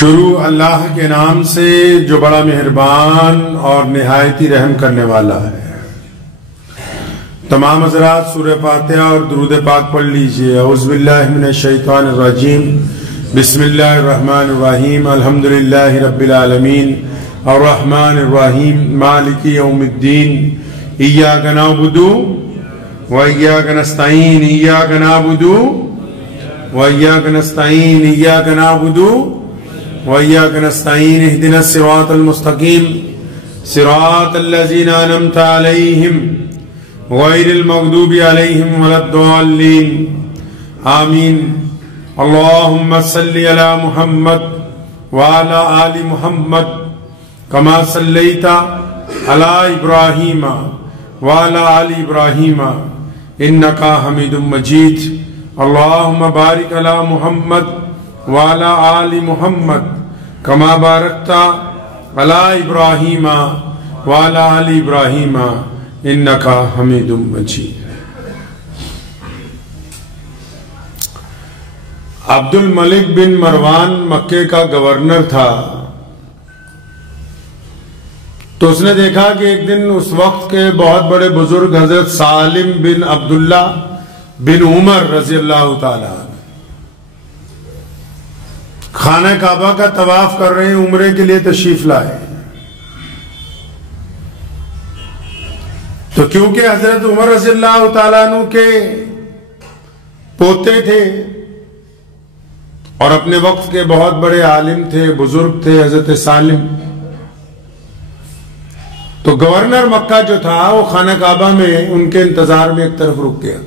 شروع اللہ کے نام سے جو بڑا مہربان اور نہایت ہی رحم کرنے والا ہے۔ تمام حضرات سورہ فاتحہ اور درود پاک پڑھ لیجئے۔ اعوذ باللہ من الشیطان الرجیم، بسم اللہ الرحمن الرحیم، الحمدللہ رب العالمین، الرحمن الرحیم، مالک یوم الدین، ایاک نعبد و ایاک نستعین، ایاک نعبد و ایاک نستعین، ایاک نعبد وَإِيَّاكَ نَسْتَعِينُ اهْدِنَا الصِّرَاطَ الْمُسْتَقِيمَ صِرَاطَ الَّذِينَ أَنْعَمْتَ عَلَيْهِمْ غَيْرِ الْمَغْضُوبِ عَلَيْهِمْ وَلَا الضَّالِّينَ آمین۔ اللہم صلی علی محمد وعلی آل محمد کما صلیت علی ابراہیم وعلی آل ابراہیم انکا حمید مجید۔ اللہم بارک علی محمد وعلى آل محمد كما باركت على إبراهيم وعلى آل إبراهيم إنك حميد مجيد۔ عبد الملک بن مروان مکے کا گورنر تھا، تو اس نے دیکھا کہ ایک دن اس وقت کے بہت بڑے بزرگ حضرت سالم بن عبداللہ بن عمر رضی اللہ تعالیٰ خانہ کعبہ کا طواف کر رہے ہیں، عمرے کے لیے تشریف لائے۔ تو کیونکہ حضرت عمر رضی اللہ تعالیٰ عنہ کے پوتے تھے اور اپنے وقت کے بہت بڑے عالم تھے، بزرگ تھے حضرت سالم، تو گورنر مکہ جو تھا وہ خانہ کعبہ میں ان کے انتظار میں ایک طرف رک گیا۔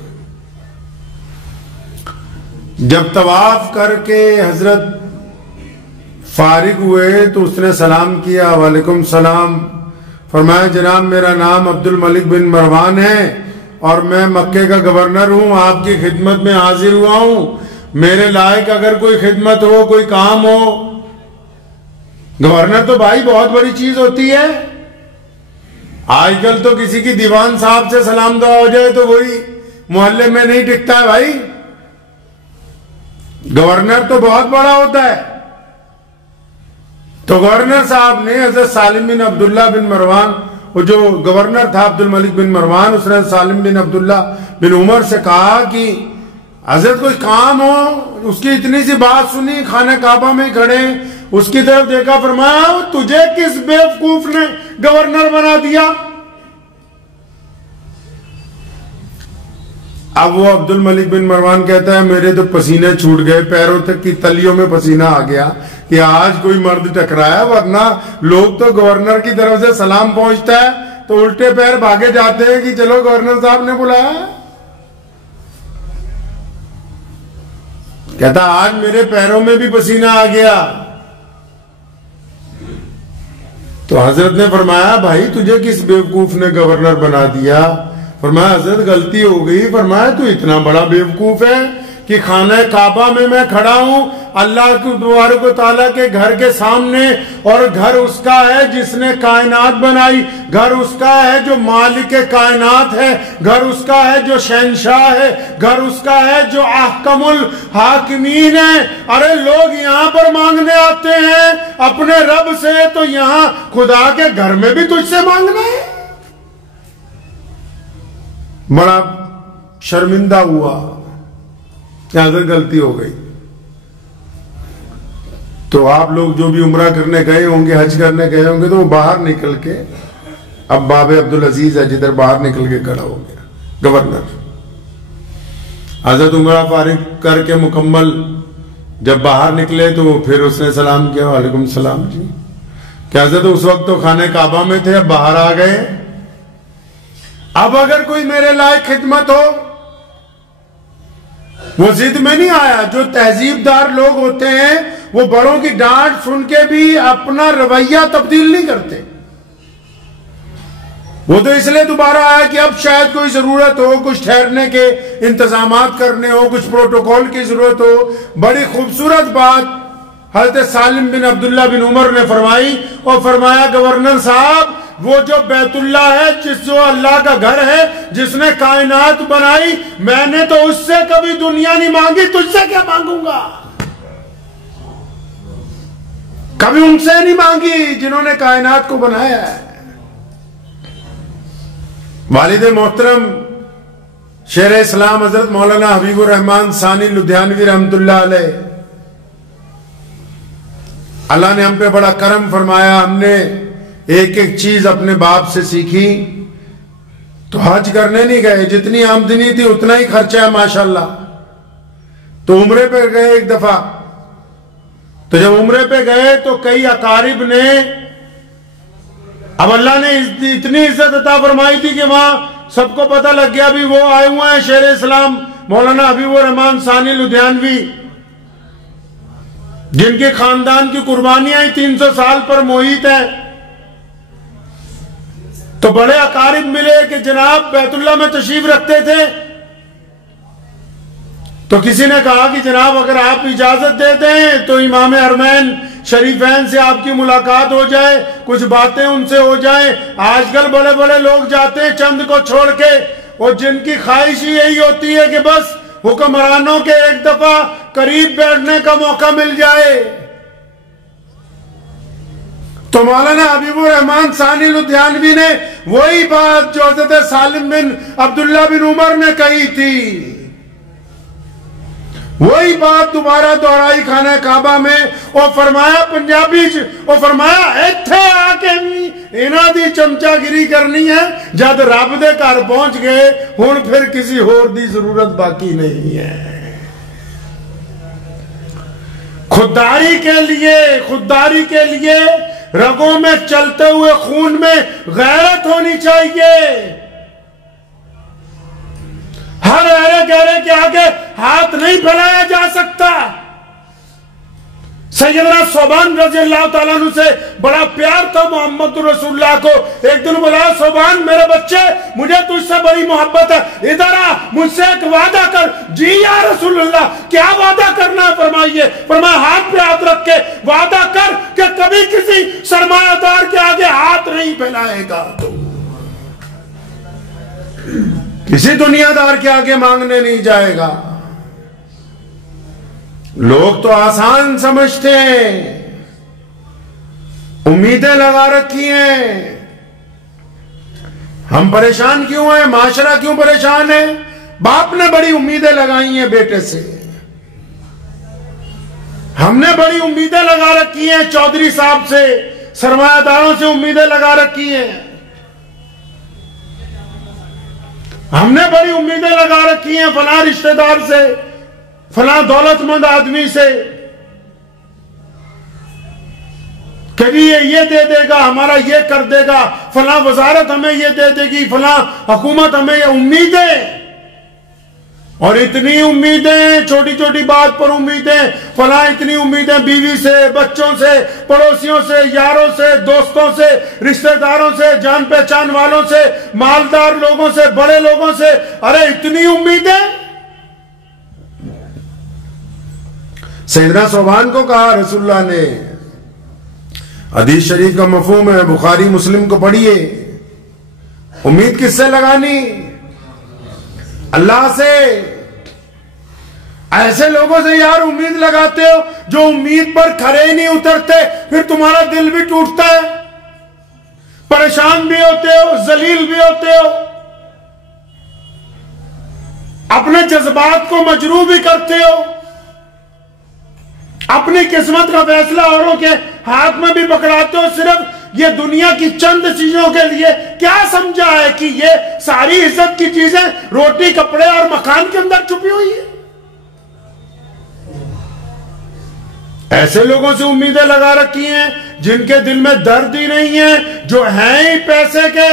جب طواف کر کے حضرت فارغ ہوئے تو اس نے سلام کیا، وعلیکم السلام۔ فرمایا جناب میرا نام عبد الملک بن مروان ہے اور میں مکے کا گورنر ہوں، آپ کی خدمت میں حاضر ہوا ہوں، میرے لائق اگر کوئی خدمت ہو، کوئی کام ہو۔ گورنر تو بھائی بہت بڑی چیز ہوتی ہے، آج کل تو کسی کی دیوان صاحب سے سلام دعا ہو جائے تو وہی محلے میں نہیں ٹکتا ہے بھائی، گورنر تو بہت بڑا ہوتا ہے۔ تو گورنر صاحب نے حضرت سالم بن عبداللہ بن مروان، وہ جو گورنر تھا عبد الملک بن مروان، اس نے سالم بن عبداللہ بن عمر سے کہا کہ حضرت کوئی کام ہو۔ اس کی اتنی سی بات سنی، خانہ کعبہ میں کھڑے، اس کی طرف دیکھا، فرمایا تجھے کس بیوقوف نے گورنر بنا دیا؟ اب وہ عبد الملک بن مروان کہتا ہے میرے تو پسینے چھوٹ گئے، پیروں تک کی تلیوں میں پسینہ آ گیا کہ آج کوئی مرد ٹکرایا، ورنہ لوگ تو گورنر کی طرف سے سلام پہنچتا ہے تو الٹے پیر بھاگے جاتے ہیں کہ چلو گورنر صاحب نے بلایا۔ کہتا آج میرے پیروں میں بھی پسینہ آ گیا۔ تو حضرت نے فرمایا بھائی تجھے کس بیوقوف نے گورنر بنا دیا؟ فرمایا حضرت غلطی ہو گئی۔ فرمایا تو اتنا بڑا بیوقوف ہے کہ خانہ کعبہ میں کھڑا ہوں، اللہ تبارک و تعالیٰ کے گھر کے سامنے، اور گھر اس کا ہے جس نے کائنات بنائی، گھر اس کا ہے جو مالک کائنات ہے، گھر اس کا ہے جو شہنشاہ ہے، گھر اس کا ہے جو احکم الحاکمین ہے۔ ارے لوگ یہاں پر مانگنے آتے ہیں اپنے رب سے، تو یہاں خدا کے گھر میں بھی تجھ سے مانگنا ہے؟ بڑا شرمندہ ہوا کہ حضرت غلطی ہو گئی۔ تو آپ لوگ جو بھی عمرہ کرنے گئے ہوں گے، حج کرنے گئے ہوں گے، تو وہ باہر نکل کے، اب باب عبدالعزیز ہے جدھر، باہر نکل کے کھڑا ہو گیا گورنر۔ حضرت عمرہ فارغ کر کے مکمل جب باہر نکلے تو پھر اس نے سلام کیا، وعلیکم السلام جی۔ کہ حضرت اس وقت تو خانہ کعبہ میں تھے، اب باہر آ گئے، اب اگر کوئی میرے لائق خدمت ہو۔ وہ ضد میں نہیں آیا۔ جو تہذیب دار لوگ ہوتے ہیں وہ بڑوں کی ڈانٹ سن کے بھی اپنا رویہ تبدیل نہیں کرتے، وہ تو اس لیے دوبارہ آیا کہ اب شاید کوئی ضرورت ہو، کچھ ٹھہرنے کے انتظامات کرنے ہو، کچھ پروٹوکول کی ضرورت ہو۔ بڑی خوبصورت بات حضرت سالم بن عبداللہ بن عمر نے فرمائی، اور فرمایا گورنر صاحب وہ جو بیت اللہ ہے، جو اللہ کا گھر ہے، جس نے کائنات بنائی، میں نے تو اس سے کبھی دنیا نہیں مانگی، تجھ سے کیا مانگوں گا؟ کبھی ان سے نہیں مانگی جنہوں نے کائنات کو بنایا ہے۔ والد محترم شیر اسلام حضرت مولانا حبیب الرحمان ثانی لدھیانوی رحمت اللہ علیہ، اللہ نے ہم پہ بڑا کرم فرمایا، ہم نے ایک ایک چیز اپنے باپ سے سیکھی۔ تو حج کرنے نہیں گئے، جتنی آمدنی تھی اتنا ہی خرچہ ہے ماشاءاللہ۔ تو عمرے پہ گئے ایک دفعہ، تو جب عمرے پہ گئے تو کئی اقارب نے، اب اللہ نے اتنی عزت عطا فرمائی تھی کہ وہاں سب کو پتہ لگ گیا بھی وہ آئے ہوئے ہیں شیر اسلام مولانا حبیب الرحمان ثانی لدھیانوی، جن کے خاندان کی قربانیاں 300 سال پر محیط ہیں۔ تو بڑے اقارب ملے کہ جناب بیت اللہ میں تشریف رکھتے تھے، تو کسی نے کہا کہ جناب اگر آپ اجازت دیتے ہیں تو امام حرمین شریفین سے آپ کی ملاقات ہو جائے، کچھ باتیں ان سے ہو جائیں۔ آج کل بڑے بڑے لوگ جاتے ہیں چند کو چھوڑ کے، اور جن کی خواہش یہی ہوتی ہے کہ بس حکمرانوں کے ایک دفعہ قریب بیٹھنے کا موقع مل جائے۔ تو مولانا حبیب الرحمان ثانی لدھیانوی نے وہی بات جو حضرت سالم بن عبداللہ بن عمر نے کہی تھی، وہی بات دوبارہ دہرائی خانہ کعبہ میں، اور فرمایا پنجابی اور فرمایا ایتھے آ کے انہاں دی چمچا گیری کرنی ہے، جد رب دے گھر پہنچ گئے ہن پھر کسی اور دی ضرورت باقی نہیں ہے۔ خودداری کے لیے رگوں میں چلتے ہوئے خون میں غیرت ہونی چاہیے۔ ہر ایرے گہرے کے آگے ہاتھ نہیں پھیلایا جا سکتا۔ سیدنا صوبان رضی اللہ تعالیٰ عنہ سے بڑا پیار تھا محمد رسول اللہ کو۔ ایک دن بولا صوبان میرے بچے مجھے تجھ سے بڑی محبت ہے، ادھر آ مجھ سے ایک وعدہ کر۔ جی یا رسول اللہ کیا وعدہ کرنا ہے فرمائیے۔ فرمایا ہاتھ پہ ہاتھ رکھ کے وعدہ کر کہ کبھی کسی سرمایہ دار کے آگے ہاتھ نہیں پھیلائے گا، تو کسی دنیا دار کے آگے مانگنے نہیں جائے گا۔ لوگ تو آسان سمجھتے ہیں، امیدیں لگا رکھی ہیں۔ ہم پریشان کیوں ہیں؟ معاشرہ کیوں پریشان ہے؟ باپ نے بڑی امیدیں لگائی ہیں بیٹے سے، ہم نے بڑی امیدیں لگا رکھی ہیں چودھری صاحب سے، سرمایہ داروں سے امیدیں لگا رکھی ہیں، ہم نے بڑی امیدیں لگا رکھی ہیں فلاں رشتہ دار سے، فلاں دولت مند آدمی سے، کبھی یہ دے دے گا، ہمارا یہ کر دے گا، فلاں وزارت ہمیں یہ دے دے گی، فلاں حکومت ہمیں یہ امیدیں، اور اتنی امیدیں، چھوٹی چھوٹی بات پر امیدیں، فلاں اتنی امیدیں بیوی سے، بچوں سے، پڑوسیوں سے، یاروں سے، دوستوں سے، رشتہ داروں سے، جان پہچان والوں سے، مالدار لوگوں سے، بڑے لوگوں سے، ارے اتنی امیدیں۔ سیدنا صوبان کو کہا رسول اللہ نے، حدیث شریف کا مفہوم ہے، بخاری مسلم کو پڑھیے، امید کس سے لگانی؟ اللہ سے۔ ایسے لوگوں سے یار امید لگاتے ہو جو امید پر کھڑے نہیں اترتے، پھر تمہارا دل بھی ٹوٹتا ہے، پریشان بھی ہوتے ہو، ذلیل بھی ہوتے ہو، اپنے جذبات کو مجروح بھی کرتے ہو، اپنی قسمت کا فیصلہ اوروں کے ہاتھ میں بھی پکڑاتے ہو، صرف یہ دنیا کی چند چیزوں کے لیے۔ کیا سمجھا ہے کہ یہ ساری عزت کی چیزیں روٹی، کپڑے اور مکان کے اندر چھپی ہوئی ہے؟ ایسے لوگوں سے امیدیں لگا رکھی ہیں جن کے دل میں درد ہی نہیں ہے، جو ہیں ہی پیسے کے۔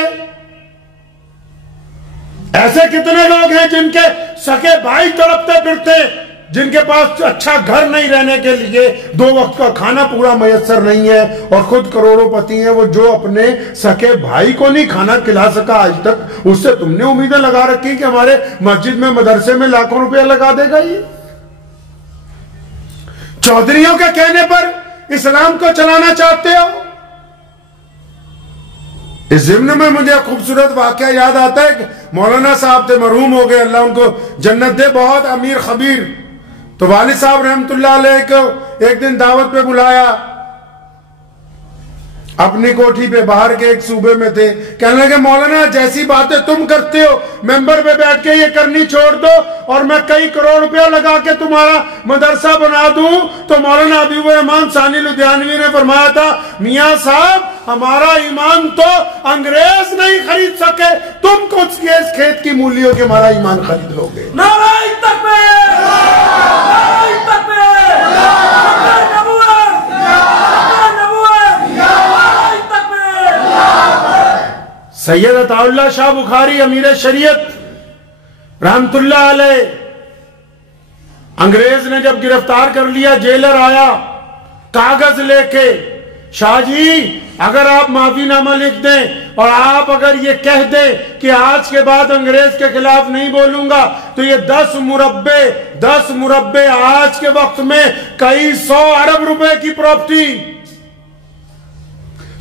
ایسے کتنے لوگ ہیں جن کے سکے بھائی تڑپتے پھرتے، جن کے پاس اچھا گھر نہیں رہنے کے لیے، 2 وقت کا کھانا پورا میسر نہیں ہے، اور خود کروڑوں پتی ہیں، وہ جو اپنے سکے بھائی کو نہیں کھانا کھلا سکا آج تک، اس سے تم نے امیدیں لگا رکھی کہ ہمارے مسجد میں، مدرسے میں لاکھوں روپیہ لگا دے گا۔ یہ چودھریوں کے کہنے پر اسلام کو چلانا چاہتے ہو؟ اس ضمن میں مجھے خوبصورت واقعہ یاد آتا ہے کہ مولانا صاحب تھے، مرحوم ہو گئے، اللہ ان کو جنت دے، بہت امیر خبیر۔ تو والد صاحب رحمت اللہ علیہ کو ایک دن دعوت پہ بلایا، اپنی کوٹھی پہ باہر کے ایک صوبے میں تھے. کہنے لگے مولانا جیسی باتیں تم کرتے ہو ممبر پہ بیٹھ کے یہ کرنی چھوڑ دو اور میں کئی کروڑ روپیہ لگا کے تمہارا مدرسہ بنا دوں. تو مولانا حبیب الرحمن ثانی لدھیانوی نے فرمایا تھا میاں صاحب ہمارا ایمان تو انگریز نہیں خرید سکے, تم کچھ اس کھیت کی مولی ہو کہ ہمارا ایمان خرید لو گے. نعرہ تکبیر! نعرہ تکبیر! نعرہ نبوت! نعرہ نبوت! نعرہ تکبیر! سید عطا اللہ شاہ بخاری امیر شریعت رحمت اللہ علیہ, انگریز نے جب گرفتار کر لیا, جیلر آیا کاغذ لے کے, شاہ جی اگر آپ معافی نامہ لکھ دیں اور آپ اگر یہ کہہ دیں کہ آج کے بعد انگریز کے خلاف نہیں بولوں گا تو یہ 10 مربع آج کے وقت میں کئی 100 ارب روپے کی پراپرٹی.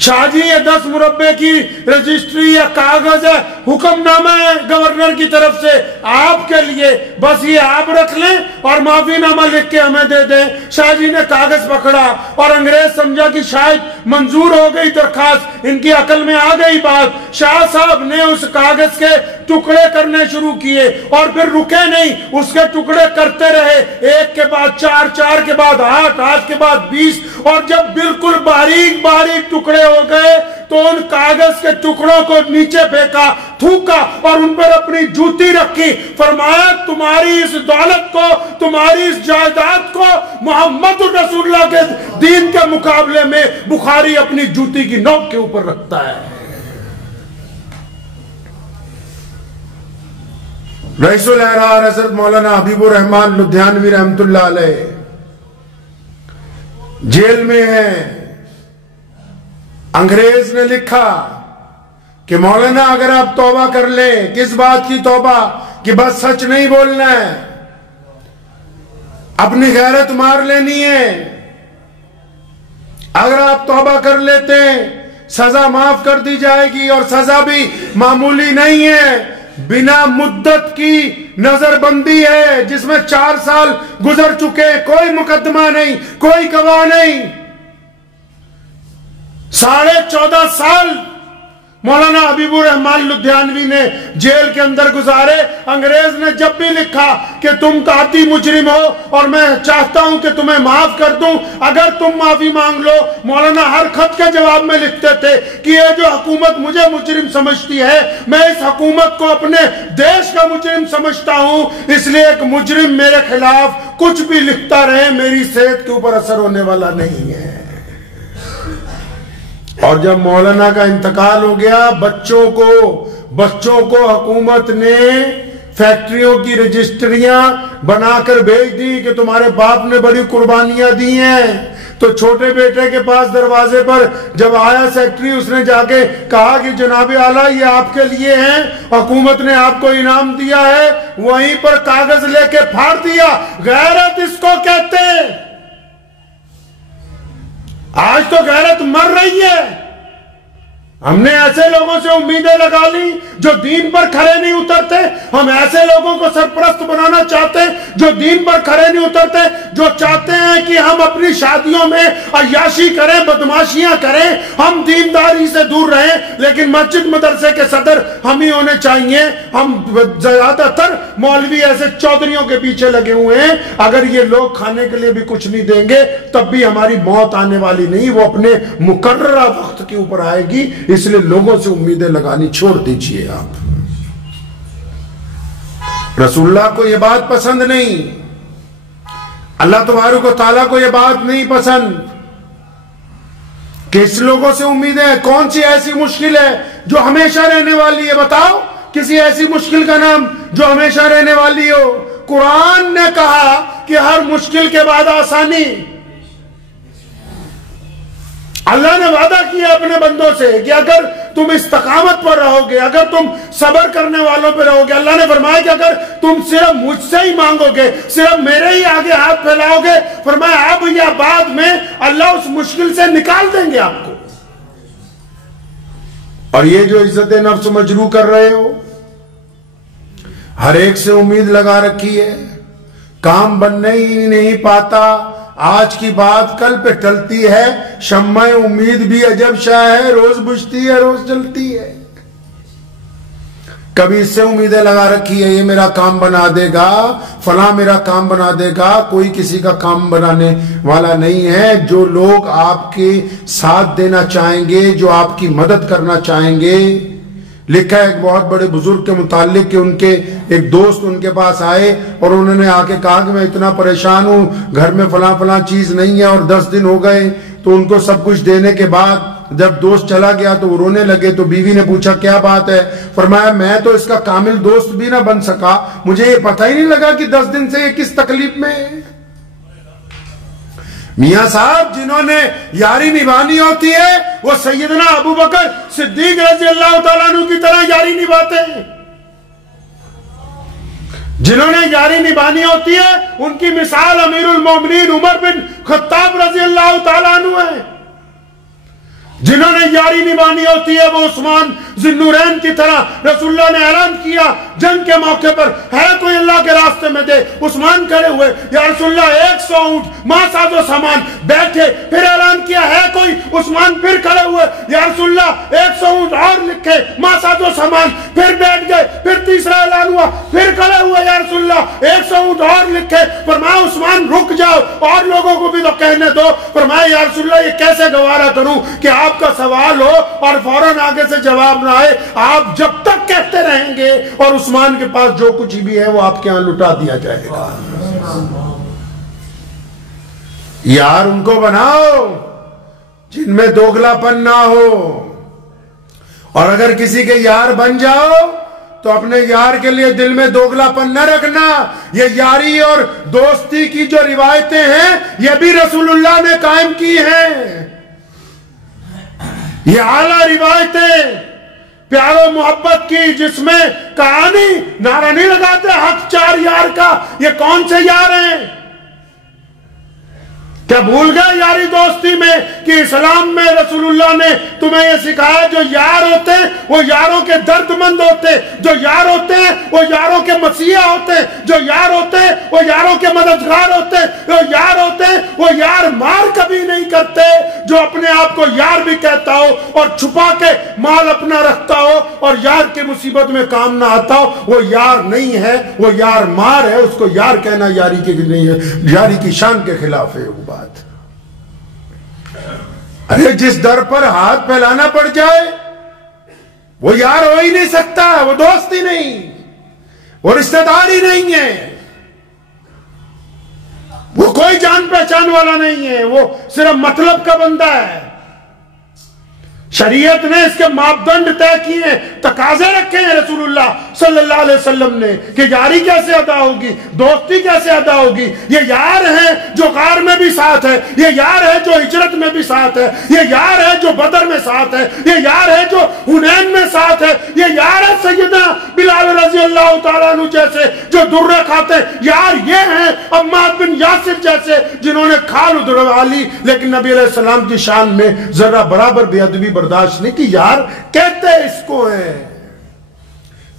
شاہ جی یہ 10 مربع کی رجسٹری یا کاغذ ہے, حکم نامہ ہے گورنر کی طرف سے آپ کے لیے, بس یہ آپ رکھ لیں اور معافی نامہ لکھ کے ہمیں دے دیں. شاہ جی نے کاغذ پکڑا اور انگریز سمجھا کہ شاید منظور ہو گئی درخواست, ان کی عقل میں آ گئی بات. شاہ صاحب نے اس کاغذ کے ٹکڑے کرنے شروع کیے اور پھر رکے نہیں, اس کے ٹکڑے کرتے رہے, 1 کے بعد 4, 4 کے بعد 8, 8 کے بعد 20, اور جب بالکل باریک باریک ٹکڑے ہو گئے تو ان کاغذ کے ٹکڑوں کو نیچے پھینکا, تھوکا اور ان پر اپنی جوتی رکھی. فرمایا تمہاری اس دولت کو, تمہاری اس جائیداد کو محمد رسول اللہ کے دین کے مقابلے میں بخاری اپنی جوتی کی نوک کے اوپر رکھتا ہے. رئیس الاحرار حضرت مولانا حبیب الرحمن لدھیانوی رحمت اللہ علیہ جیل میں ہیں. انگریز نے لکھا کہ مولانا اگر آپ توبہ کر لیں, کس بات کی توبہ کہ بس سچ نہیں بولنا ہے, اپنی غیرت مار لینی ہے, اگر آپ توبہ کر لیتے ہیں سزا معاف کر دی جائے گی, اور سزا بھی معمولی نہیں ہے, بنا مدت کی نظر بندی ہے جس میں 4 سال گزر چکے, کوئی مقدمہ نہیں, کوئی گواہ نہیں. 14.5 سال مولانا حبیب الرحمن لدھیانوی نے جیل کے اندر گزارے. انگریز نے جب بھی لکھا کہ تم قاطی مجرم ہو اور میں چاہتا ہوں کہ تمہیں معاف کر دوں, اگر تم معافی مانگ لو, مولانا ہر خط کے جواب میں لکھتے تھے کہ یہ جو حکومت مجھے مجرم سمجھتی ہے میں اس حکومت کو اپنے دیش کا مجرم سمجھتا ہوں, اس لیے ایک مجرم میرے خلاف کچھ بھی لکھتا رہے میری صحت کے اوپر اثر ہونے والا نہیں ہے. اور جب مولانا کا انتقال ہو گیا, بچوں کو حکومت نے فیکٹریوں کی رجسٹریاں بنا کر بھیج دی کہ تمہارے باپ نے بڑی قربانیاں دی ہیں. تو چھوٹے بیٹے کے پاس دروازے پر جب آیا سیکٹری, اس نے جا کے کہا کہ جناب اعلیٰ یہ آپ کے لیے ہیں, حکومت نے آپ کو انعام دیا ہے. وہیں پر کاغذ لے کے پھاڑ دیا. غیرت اس کو کہتے ہیں. آج تو غیرت مر رہی ہے. ہم نے ایسے لوگوں سے امیدیں لگا لی جو دین پر کھڑے نہیں اترتے. ہم ایسے لوگوں کو سرپرست بنانا چاہتے ہیں جو دین پر کھڑے نہیں اترتے, جو چاہتے ہیں کہ ہم اپنی شادیوں میں عیاشی کریں, بدماشیاں کریں, ہم دینداری سے دور رہیں, لیکن مسجد مدرسے کے صدر ہم ہی ہونے چاہیے. ہم زیادہ تر مولوی ایسے چودھریوں کے پیچھے لگے ہوئے ہیں. اگر یہ لوگ کھانے کے لیے بھی کچھ نہیں دیں گے تب بھی ہماری موت آنے والی نہیں, وہ اپنے مقررہ وقت کے اوپر آئے گی. اس لیے لوگوں سے امیدیں لگانی چھوڑ دیجئے. آپ رسول اللہ کو یہ بات پسند نہیں, اللہ تبارک و تعالیٰ کو یہ بات نہیں پسند کہ اس لوگوں سے امیدیں. کون سی ایسی مشکل ہے جو ہمیشہ رہنے والی ہے؟ بتاؤ کسی ایسی مشکل کا نام جو ہمیشہ رہنے والی ہو. قرآن نے کہا کہ ہر مشکل کے بعد آسانی. اللہ نے وعدہ کیا اپنے بندوں سے کہ اگر تم استقامت پر رہو گے, اگر تم صبر کرنے والوں پہ رہو گے, اللہ نے فرمایا کہ اگر تم صرف مجھ سے ہی مانگو گے, صرف میرے ہی آگے ہاتھ پھیلاؤ گے, فرمایا اب یا بعد میں اللہ اس مشکل سے نکال دیں گے آپ کو. اور یہ جو عزت نفس مجروح کر رہے ہو, ہر ایک سے امید لگا رکھی ہے, کام بننے ہی نہیں پاتا. آج کی بات کل پہ ٹلتی ہے، شمع امید بھی عجب شاہ ہے، روز بجھتی ہے روز جلتی ہے۔ کبھی اس سے امیدیں لگا رکھی ہے یہ میرا کام بنا دے گا، فلاں میرا کام بنا دے گا، کوئی کسی کا کام بنانے والا نہیں ہے۔ جو لوگ آپ کے ساتھ دینا چاہیں گے، جو آپ کی مدد کرنا چاہیں گے، لکھا ہے ایک بہت بڑے بزرگ کے متعلق کہ ان کے ایک دوست ان کے پاس آئے اور انہوں نے آ کے کہا کہ میں اتنا پریشان ہوں، گھر میں فلاں فلاں چیز نہیں ہے اور 10 دن ہو گئے۔ تو ان کو سب کچھ دینے کے بعد جب دوست چلا گیا تو وہ رونے لگے، تو بیوی نے پوچھا کیا بات ہے؟ فرمایا میں تو اس کا کامل دوست بھی نہ بن سکا، مجھے یہ پتہ ہی نہیں لگا کہ 10 دن سے یہ کس تکلیف میں ہے۔ میاں صاحب جنہوں نے یاری نبھانی ہوتی ہے وہ سیدنا ابو بکر صدیق رضی اللہ تعالیٰ عنہ کی طرح یاری نبھاتے ہیں۔ جنہوں نے یاری نبھانی ہوتی ہے ان کی مثال امیر المومنین عمر بن خطاب رضی اللہ تعالیٰ عنہ ہے۔ جنہوں نے یاری نبھانی ہوتی ہے وہ عثمان ذی النورین کی طرح۔ رسول اللہ نے اعلان کیا جنگ کے موقع پر، ہے کوئی اللہ کے راستے میں دے؟ عثمان کھڑے ہوئے، یا رسول اللہ 100 اونٹ ماں ساز و سامان، بیٹھے۔ پھر اعلان کیا ہے کوئی؟ عثمان پھر کھڑے ہوئے، یا رسول اللہ 100 اونٹ اور لکھے ماں ساز و سامان، پھر بیٹھ گئے۔ پھر تیسرا اعلان ہوا، پھر کھڑے ہوئے، یا رسول اللہ 100 اونٹ اور لکھے۔ فرمایا عثمان رک جاؤ اور لوگوں کو بھی تو کہنے دو۔ فرمایا یا رسول اللہ یہ کیسے گوارا کروں کہ آپ کا سوال ہو اور فوراً آگے سے جواب نہ آئے؟ آپ جب تک کہتے رہیں گے اور عثمان کے پاس جو کچھ بھی ہے وہ آپ کے ہاں لٹا دیا جائے گا۔ یار ان کو بناؤ جن میں دوگلا پن نہ ہو، اور اگر کسی کے یار بن جاؤ تو اپنے یار کے لیے دل میں دوگلا پن نہ رکھنا۔ یہ یاری اور دوستی کی جو روایتیں ہیں یہ بھی رسول اللہ نے قائم کی ہیں۔ یہ اعلیٰ روایتیں پیار و محبت کی، جس میں کہانی نعرہ نہیں لگاتے حق 4 یار کا۔ یہ کون سے یار ہیں؟ کیا بھول گئے یاری دوستی میں کہ اسلام میں رسول اللہ نے تمہیں یہ سکھایا جو یار ہوتے ہیں وہ یاروں کے درد مند ہوتے ہیں، جو یار ہوتے ہیں وہ یاروں کے مسیحا ہوتے ہیں، جو یار ہوتے ہیں وہ یاروں کے مددگار ہوتے ہیں، جو یار ہوتے ہیں وہ یار مار کبھی نہیں کرتے۔ جو اپنے آپ کو یار بھی کہتا ہو اور چھپا کے مال اپنا رکھتا ہو اور یار کی مصیبت میں کام نہ آتا ہو وہ یار نہیں ہے، وہ یار مار ہے۔ اس کو یار کہنا یاری کی نہیں ہے، یاری کی شان کے خلاف ہے وہ بات۔ ارے جس در پر ہاتھ پھیلانا پڑ جائے وہ یار ہو ہی نہیں سکتا، وہ دوست ہی نہیں، وہ رشتہ دار ہی نہیں ہے، وہ کوئی جان پہچان والا نہیں ہے، وہ صرف مطلب کا بندہ ہے۔ شریعت نے اس کے ماپدنڈ طے کیے، تقاضے رکھے ہیں رسول اللہ صلی اللہ علیہ وسلم نے کہ یاری کیسے ادا ہوگی، دوستی کیسے ادا ہوگی۔ یہ یار ہے جو غار میں بھی ساتھ ہے، یہ یار ہے جو ہجرت میں بھی ساتھ ہے، یہ یار ہے جو بدر میں ساتھ ہے، یہ یار ہے جو حنین میں ساتھ ہے، یہ یار ہے سیدنا بلال رضی اللہ تعالیٰ عنہ جیسے جو درے کھاتے ہیں، یار یہ ہیں عمار بن یاسر جیسے جنہوں نے کھال ادھڑوا لی لیکن نبی علیہ السلام کی شان میں ذرہ برابر بے ادبی برداشت نہیں کی۔ یار کہتے اس کو ہے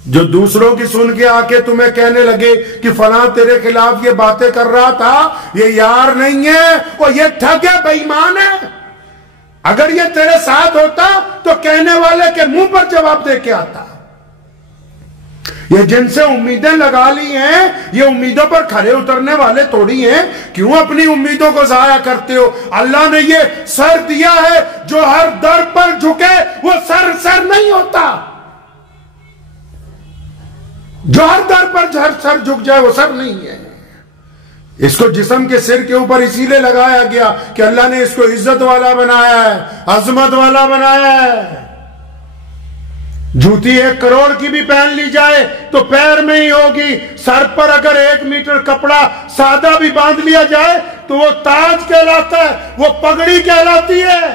جو دوسروں کی سن کے آ کے تمہیں کہنے لگے کہ فلاں تیرے خلاف یہ باتیں کر رہا تھا، یہ یار نہیں ہے، وہ یہ ٹھگ ہے، بے ایمان ہے۔ اگر یہ تیرے ساتھ ہوتا تو کہنے والے کے منہ پر جواب دے کے آتا۔ یہ جن سے امیدیں لگا لی ہیں یہ امیدوں پر کھڑے اترنے والے تھوڑی ہیں، کیوں اپنی امیدوں کو ضائع کرتے ہو؟ اللہ نے یہ سر دیا ہے، جو ہر در پر جھکے وہ سر نہیں ہوتا، جو ہر در پر سر جھک جائے وہ سر نہیں ہے۔ اس کو جسم کے سر کے اوپر اسی لیے لگایا گیا کہ اللہ نے اس کو عزت والا بنایا ہے، عظمت والا بنایا ہے۔ جوتی 1 کروڑ کی بھی پہن لی جائے تو پیر میں ہی ہوگی، سر پر اگر 1 میٹر کپڑا سادہ بھی باندھ لیا جائے تو وہ تاج کہلاتا ہے، وہ پگڑی کہلاتی ہے۔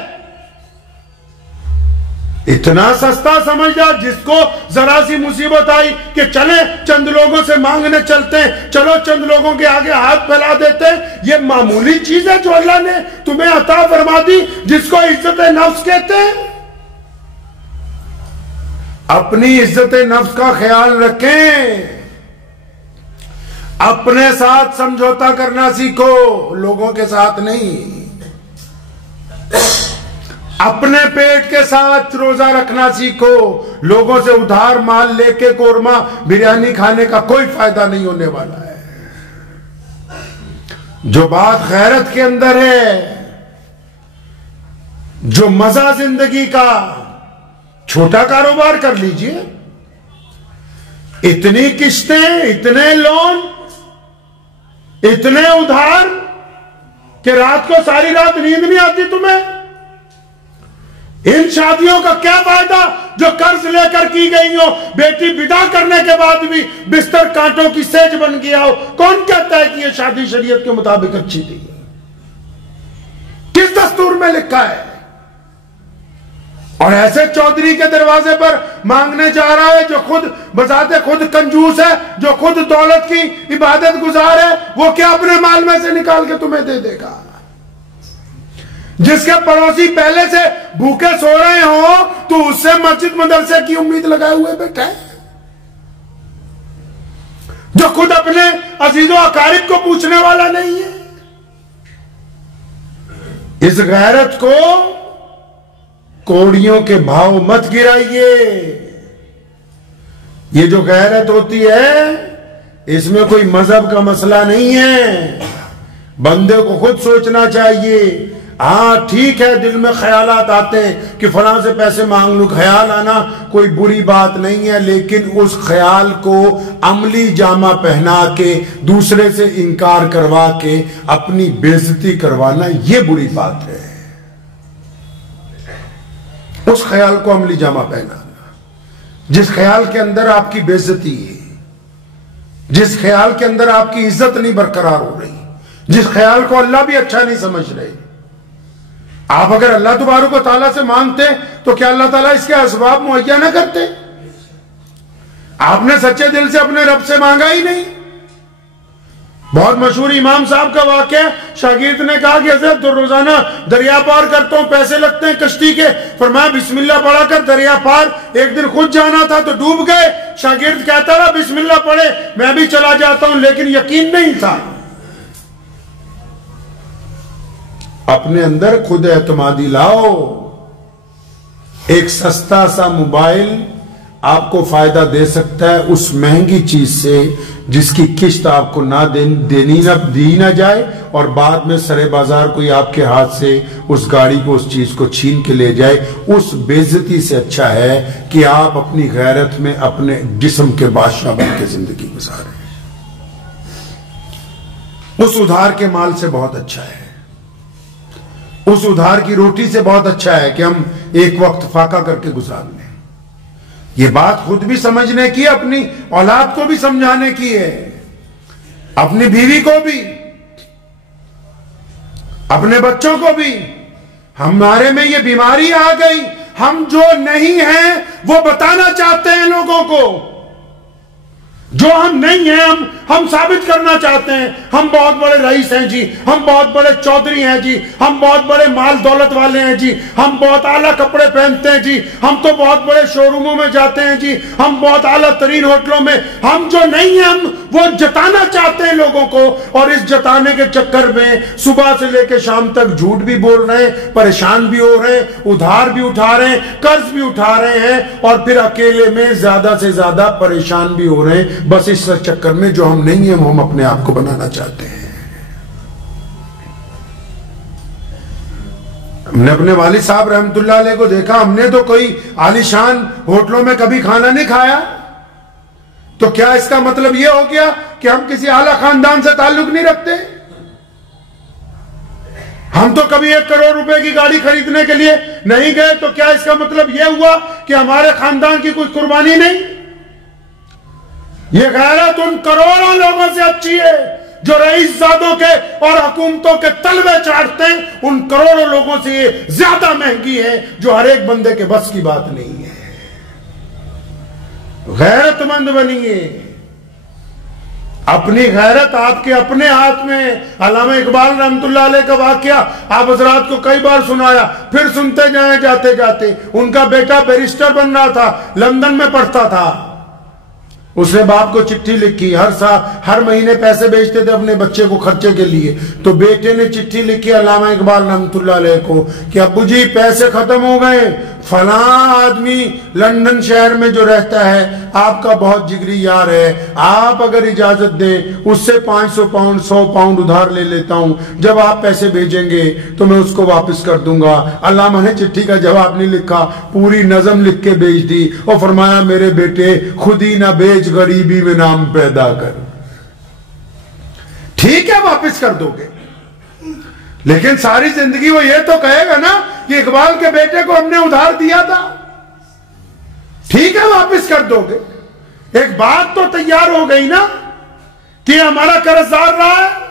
اتنا سستا سمجھ جا، جس کو ذرا سی مصیبت آئی کہ چلیں چند لوگوں سے مانگنے چلتے ہیں، چلو چند لوگوں کے آگے ہاتھ پھیلا دیتے ہیں، یہ معمولی چیز ہے جو اللہ نے تمہیں عطا فرما دی، جس کو عزت نفس کہتے ہیں۔ اپنی عزت نفس کا خیال رکھیں، اپنے ساتھ سمجھوتا کرنا سیکھو، لوگوں کے ساتھ نہیں۔ اپنے پیٹ کے ساتھ روزہ رکھنا سیکھو، لوگوں سے ادھار مال لے کے قورمہ بریانی کھانے کا کوئی فائدہ نہیں ہونے والا ہے۔ جو بات غیرت کے اندر ہے، جو مزہ زندگی کا، چھوٹا کاروبار کر لیجئے، اتنی قسطیں، اتنے لون، اتنے ادھار کہ رات کو ساری رات نیند نہیں آتی تمہیں۔ ان شادیوں کا کیا فائدہ جو قرض لے کر کی گئی ہو، بیٹی بدا کرنے کے بعد بھی بستر کانٹوں کی سیج بن گیا ہو؟ کون کہتا ہے کہ یہ شادی شریعت کے مطابق اچھی تھی؟ کس دستور میں لکھا ہے؟ اور ایسے چودھری کے دروازے پر مانگنے جا رہا ہے جو خود بذات خود کنجوس ہے، جو خود دولت کی عبادت گزار ہے، وہ کیا اپنے مال میں سے نکال کے تمہیں دے دے گا؟ جس کے پڑوسی پہلے سے بھوکے سو رہے ہوں تو اس سے مسجد مدرسے کی امید لگائے ہوئے بیٹھا ہے، جو خود اپنے عزیز و اقارب کو پوچھنے والا نہیں ہے۔ اس غیرت کو کوڑیوں کے بھاؤ مت گرائیے۔ یہ جو غیرت ہوتی ہے اس میں کوئی مذہب کا مسئلہ نہیں ہے، بندے کو خود سوچنا چاہیے۔ ہاں ٹھیک ہے، دل میں خیالات آتے ہیں کہ فلاں سے پیسے مانگ لوں، خیال آنا کوئی بری بات نہیں ہے، لیکن اس خیال کو عملی جامہ پہنا کے دوسرے سے انکار کروا کے اپنی بےعزتی کروانا، یہ بری بات ہے۔ اس خیال کو عملی جامہ پہنانا جس خیال کے اندر آپ کی بےعزتی ہے، جس خیال کے اندر آپ کی عزت نہیں برقرار ہو رہی، جس خیال کو اللہ بھی اچھا نہیں سمجھ رہے۔ آپ اگر اللہ تبارک و تعالیٰ سے مانگتے تو کیا اللہ تعالیٰ اس کے اسباب مہیا نہ کرتے؟ آپ نے سچے دل سے اپنے رب سے مانگا ہی نہیں۔ بہت مشہور امام صاحب کا واقعہ، شاگرد نے کہا کہ حضرت روزانہ دریا پار کرتا ہوں، پیسے لگتے ہیں کشتی کے، فرمایا بسم اللہ پڑھا کر دریا پار۔ ایک دن خود جانا تھا تو ڈوب گئے، شاگرد کہتا رہا بسم اللہ پڑھے، میں بھی چلا جاتا ہوں، لیکن یقین نہیں تھا۔ اپنے اندر خود اعتمادی لاؤ۔ ایک سستا سا موبائل آپ کو فائدہ دے سکتا ہے اس مہنگی چیز سے جس کی قسط آپ کو نہ دی نہ جائے، اور بعد میں سرے بازار کوئی آپ کے ہاتھ سے اس گاڑی کو، اس چیز کو چھین کے لے جائے۔ اس بے عزتی سے اچھا ہے کہ آپ اپنی غیرت میں اپنے جسم کے بادشاہ بن کے زندگی گزاریں۔ اس ادھار کے مال سے بہت اچھا ہے، اس ادھار کی روٹی سے بہت اچھا ہے کہ ہم ایک وقت فاقہ کر کے گزار لیں۔ یہ بات خود بھی سمجھنے کی، اپنی اولاد کو بھی سمجھانے کی ہے، اپنی بیوی کو بھی، اپنے بچوں کو بھی۔ ہمارے میں یہ بیماری آ گئی، ہم جو نہیں ہیں وہ بتانا چاہتے ہیں لوگوں کو، جو ہم نہیں ہیں ہم ثابت کرنا چاہتے ہیں۔ ہم بہت بڑے رئیس ہیں جی، ہم بہت بڑے چودھری ہیں جی، ہم بہت بڑے مال دولت والے ہیں جی، ہم بہت اعلیٰ کپڑے پہنتے ہیں جی، ہم تو بہت بڑے شو روموں میں جاتے ہیں جی، ہم بہت اعلیٰ ترین ہوٹلوں میں۔ ہم جو نہیں ہیں ہم وہ جتانا چاہتے ہیں لوگوں کو، اور اس جتانے کے چکر میں صبح سے لے کے شام تک جھوٹ بھی بول رہے ہیں، پریشان بھی ہو رہے ہیں، ادھار بھی اٹھا رہے ہیں، قرض بھی اٹھا رہے ہیں، اور پھر اکیلے میں زیادہ سے زیادہ پریشان بھی ہو رہے ہیں، بس اس چکر میں جو ہم نہیں ہیں وہ ہم اپنے آپ کو بنانا چاہتے ہیں۔ ہم نے اپنے والد صاحب رحمت اللہ علیہ کو دیکھا، ہم نے تو کوئی عالیشان ہوٹلوں میں کبھی کھانا نہیں کھایا، تو کیا اس کا مطلب یہ ہو گیا کہ ہم کسی اعلیٰ خاندان سے تعلق نہیں رکھتے؟ ہم تو کبھی 1 کروڑ روپے کی گاڑی خریدنے کے لیے نہیں گئے، تو کیا اس کا مطلب یہ ہوا کہ ہمارے خاندان کی کوئی قربانی نہیں؟ یہ غیرت ان کروڑوں لوگوں سے اچھی ہے جو رئیس زادوں کے اور حکومتوں کے تلوے چاٹتے ہیں، ان کروڑوں لوگوں سے یہ زیادہ مہنگی ہے جو ہر ایک بندے کے بس کی بات نہیں ہے۔ غیرت مند بنیے، اپنی غیرت آپ کے اپنے ہاتھ میں۔ علامہ اقبال رحمت اللہ علیہ کا واقعہ آپ حضرات کو کئی بار سنایا، پھر سنتے جائیں جاتے جاتے۔ ان کا بیٹا بیرسٹر بن رہا تھا، لندن میں پڑھتا تھا، اس نے باپ کو چٹھی لکھی، ہر مہینے پیسے بھیجتے تھے اپنے بچے کو خرچے کے لیے، تو بیٹے نے چٹھی لکھی علامہ اقبال رحمۃ اللہ علیہ کو کہ ابو جی پیسے ختم ہو گئے، فلاں آدمی لندن شہر میں جو رہتا ہے آپ کا بہت جگری یار ہے، آپ اگر اجازت دیں اس سے 500 پاؤنڈ 100 پاؤنڈ ادھار لے لیتا ہوں، جب آپ پیسے بھیجیں گے تو میں اس کو واپس کر دوں گا۔ علامہ نے چٹھی کا جواب نہیں لکھا، پوری نظم لکھ کے بھیج دی اور فرمایا میرے بیٹے خود ہی نہ بیچ غریبی میں نام پیدا کر، ٹھیک ہے واپس کر دو گے، لیکن ساری زندگی وہ یہ تو کہے گا نا کہ اقبال کے بیٹے کو ہم نے ادھار دیا تھا، ٹھیک ہے واپس کر دو گے، ایک بات تو تیار ہو گئی نا کہ ہمارا قرضدار رہا ہے،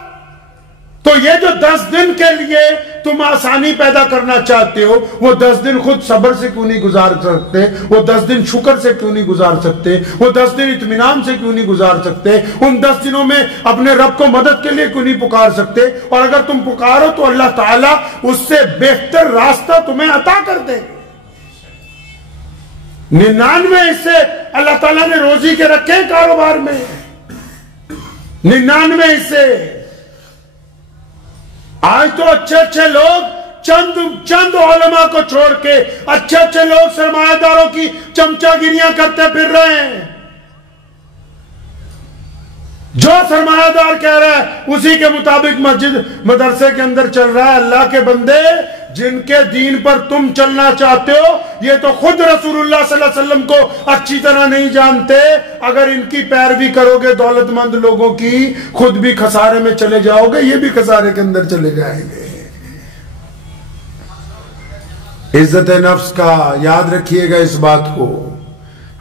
تو یہ جو 10 دن کے لیے تم آسانی پیدا کرنا چاہتے ہو، وہ 10 دن خود صبر سے کیوں نہیں گزار سکتے؟ وہ 10 دن شکر سے کیوں نہیں گزار سکتے؟ وہ 10 دن اطمینان سے کیوں نہیں گزار سکتے؟ ان 10 دنوں میں اپنے رب کو مدد کے لیے کیوں نہیں پکار سکتے؟ اور اگر تم پکارو تو اللہ تعالیٰ اس سے بہتر راستہ تمہیں عطا کر دے۔ 99 حصے اللہ تعالیٰ نے روزی کے رکھے کاروبار میں، 99 حصے۔ آج تو اچھے لوگ چند علماء کو چھوڑ کے اچھے لوگ سرمایہ داروں کی چمچا گیریاں کرتے پھر رہے ہیں، جو سرمایہ دار کہہ رہا ہے اسی کے مطابق مسجد مدرسے کے اندر چل رہا ہے۔ اللہ کے بندے جن کے دین پر تم چلنا چاہتے ہو یہ تو خود رسول اللہ صلی اللہ علیہ وسلم کو اچھی طرح نہیں جانتے، اگر ان کی پیروی کرو گے دولت مند لوگوں کی خود بھی خسارے میں چلے جاؤ گے، یہ بھی خسارے کے اندر چلے جائیں گے۔ عزت نفس کا یاد رکھیے گا اس بات کو،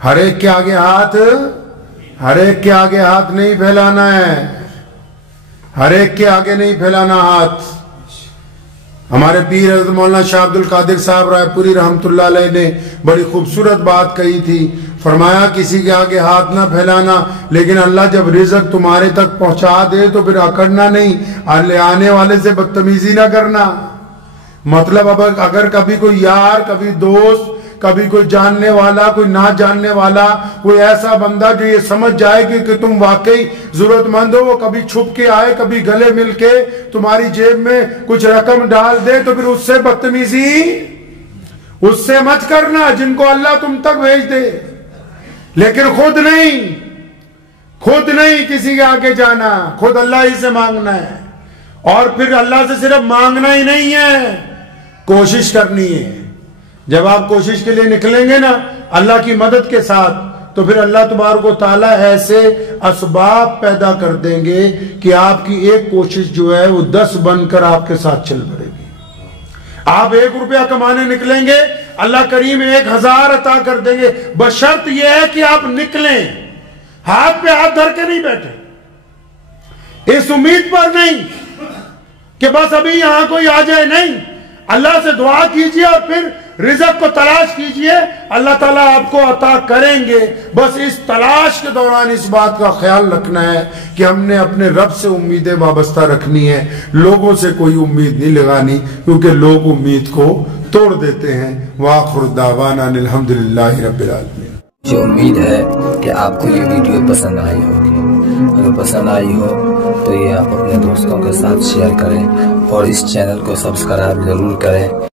ہر ایک کے آگے ہاتھ نہیں پھیلانا ہے، ہر ایک کے آگے نہیں پھیلانا ہاتھ۔ ہمارے پیر حضرت مولانا شاہ عبد القادر صاحب رائے پوری رحمت اللہ علیہ نے بڑی خوبصورت بات کہی تھی، فرمایا کسی کے آگے ہاتھ نہ پھیلانا، لیکن اللہ جب رزق تمہارے تک پہنچا دے تو پھر اکڑنا نہیں، آنے والے سے بدتمیزی نہ کرنا۔ مطلب اگر کبھی کوئی یار، کبھی دوست، کبھی کوئی جاننے والا، کوئی نہ جاننے والا، کوئی ایسا بندہ جو یہ سمجھ جائے کہ تم واقعی ضرورت مند ہو، وہ کبھی چھپ کے آئے، کبھی گلے مل کے تمہاری جیب میں کچھ رقم ڈال دے تو پھر اس سے بدتمیزی اس سے مت کرنا، جن کو اللہ تم تک بھیج دے، لیکن خود نہیں کسی کے آگے جانا، خود اللہ ہی سے مانگنا ہے۔ اور پھر اللہ سے صرف مانگنا ہی نہیں ہے، کوشش کرنی ہے۔ جب آپ کوشش کے لیے نکلیں گے نا اللہ کی مدد کے ساتھ، تو پھر اللہ تبارک و تعالیٰ ایسے اسباب پیدا کر دیں گے کہ آپ کی ایک کوشش جو ہے وہ 10 بن کر آپ کے ساتھ چل پڑے گی۔ آپ 1 روپیہ کمانے نکلیں گے، اللہ کریم 1000 عطا کر دیں گے، بشرط یہ ہے کہ آپ نکلیں، ہاتھ پہ ہاتھ دھر کے نہیں بیٹھے، اس امید پر نہیں کہ بس ابھی یہاں کوئی آ جائے، نہیں، اللہ سے دعا کیجئے اور پھر رزق کو تلاش کیجئے، اللہ تعالیٰ آپ کو عطا کریں گے۔ بس اس تلاش کے دوران اس بات کا خیال رکھنا ہے کہ ہم نے اپنے رب سے امیدیں وابستہ رکھنی ہے، لوگوں سے کوئی امید نہیں لگانی، کیونکہ لوگ امید کو توڑ دیتے ہیں۔ وآخر دعوانا الحمدللہ رب العالمین۔ مجھے امید ہے کہ آپ کو یہ ویڈیو پسند آئی ہوگی، اگر پسند آئی ہو تو یہ آپ اپنے دوستوں کے ساتھ شیئر کریں اور اس چینل کو سبسکرائب ضرور کریں۔